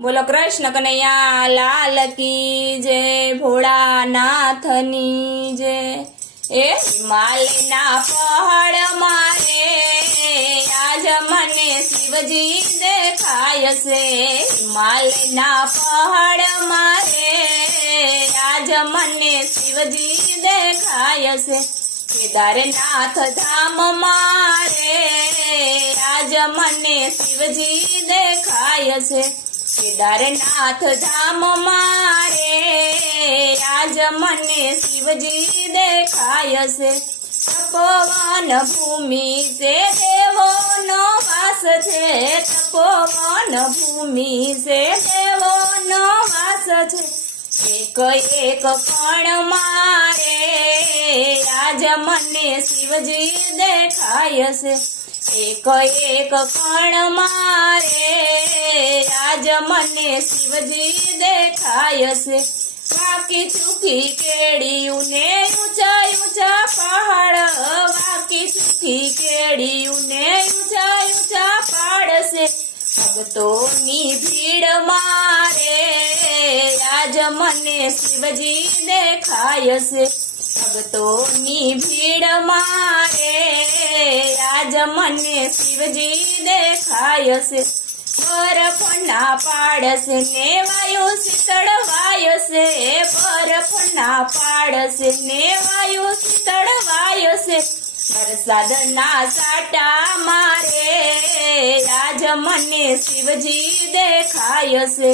બોલો કૃષ્ણ કનૈયા લાલ કી જય, ભોળાનાથની જય। એ હિમાલયના પહાડ મારે આજ મને શિવજી દેખાય છે। હિમાલયના પહાડ મારે આજ મને શિવજી દેખાય છે। કેદારનાથ ધામ મારે આજ મને શિવજી દેખાય છે। કેદારનાથ ધામ મારે આજ મને શિવજી દેખાય છે। તપોવન ભૂમિ છે દેવોનો વાસ છે। તપોવન ભૂમિ છે દેવોનો વાસ છે। એક એક કણ મારે આજ મને શિવજી દેખાય છે। એક એક કણ મારે આજ મને શિવજી દેખાય છે। વાકી ચૂકી કેડિયું ને ઊંચા ઊંચા પહાડ, વાકી ચૂકી કેડિયું ને ઊંચા ઊંચા પહાડ છે। ભક્તોની ભીડ મારે આજ મને શિવજી દેખાય છે। ભક્તોની ભીડ મારે આજ મને શિવજી દેખાય છે। બરફના પાડ છે ને વાયુ શીતળ વાય છે। બરફના પાડ છે ને વાયુ શીતળ વાય છે। વરસાદના સાટા મારે આજ મને શિવજી દેખાય છે।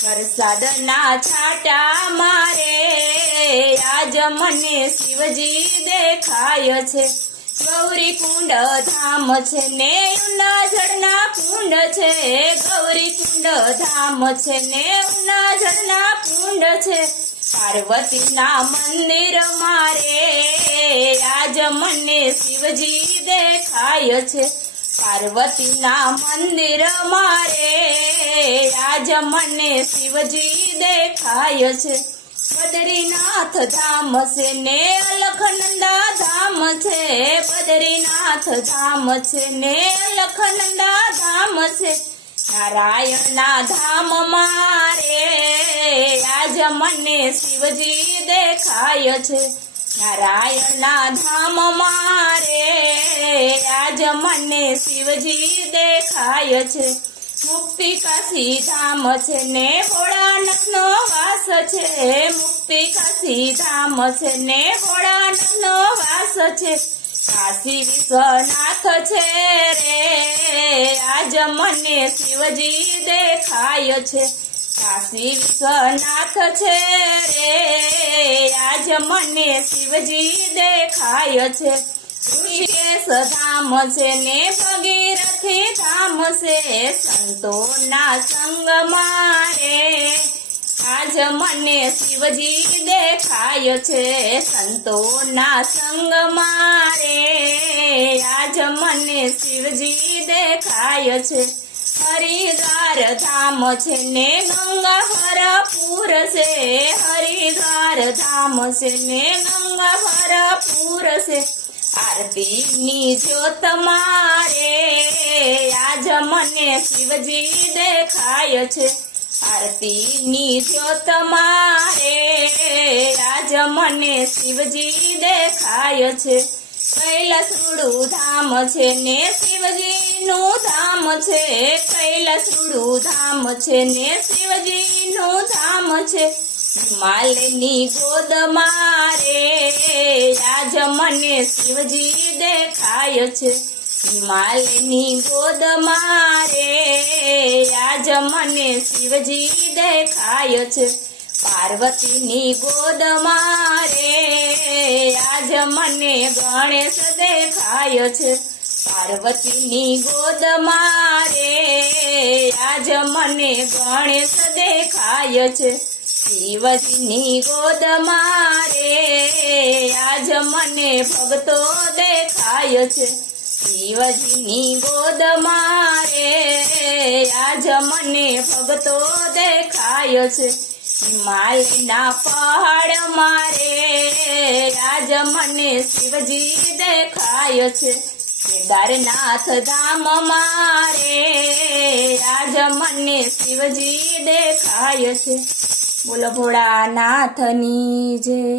વરસાદના છાટા મારે આજ મને શિવજી દેખાય છે। ગૌરી કુંડ ધામ છે ને ઉનાઝળના કુંડ છે। ગૌરી કુંડ ધામ છે ને ઉનાઝળના કુંડ છે। પાર્વતીના મંદિર મારે આજ મને શિવજી દેખાય છે। પાર્વતીના મંદિર મારે આજ મને શિવજી દેખાય છે। બદ્રીનાથ ધામ છે ને અલખનંદા ધામ છે। બદ્રીનાથ ધામ છે ને અલખનંદા ધામ છે। નારાયણના ધામ મારે આજ મને શિવજી દેખાય છે। નારાયણના ધામ મારે આજ મને શિવજી દેખાય છે। મુક્તિ કાશી ધામ છે ને ભોળાનાથનો વાસ છે। મુક્તિ કાશી ધામ છે ને ભોળાનાથનો વાસ છે। કાશી વિશ્વનાથ છે રે આજ મને શિવજી દેખાય છે। કાશી વિશ્વનાથ છે રે આજ મને શિવજી દેખાય છે। ઋષિકેશ ધામ છે ને ભગીરથી ધામ છે। સંતોના સંગ મારે આજ મને શિવજી દેખાય છે। સંતોના સંગ મારે આજ મને શિવજી દેખાય છે। હરિદ્વાર ધામ છે ને ગંગા ભરપૂર છે। હરિદ્વાર ધામ છે ને ગંગા ભરપૂર છે। આરતીની જ્યોત મારે આજ મને શિવજી દેખાય છે। આરતીની જ્યોત મારે આજ મને શિવજી દેખાય છે। કૈલાસરુડું ધામ છે ને શિવજીનું ધામ છે। કૈલાસરુડું ધામ છે ને શિવજીનું ધામ છે। હિમાલયની ગોદ મારે આજ મને શિવજી દેખાય છે। હિમાલયની ગોદ મારે આજ મને શિવજી દેખાય છે। પાર્વતીની ગોદ મારે આજ મને ગણેશ દેખાય છે। પાર્વતીની ગોદ મારે આજ મને ગણેશ દેખાય છે। શિવજીની ગોદ મારે આજ મને ભક્તો દેખાય છે। શિવજીની ગોદ મારે આજ મને ભક્તો દેખાય છે। હિમાલયના પહાડ મારે આજ મને શિવજી દેખાય છે। કેદારનાથ ધામ મારે આજ મને શિવજી દેખાય છે. બોલો ભોળાનાથની જય.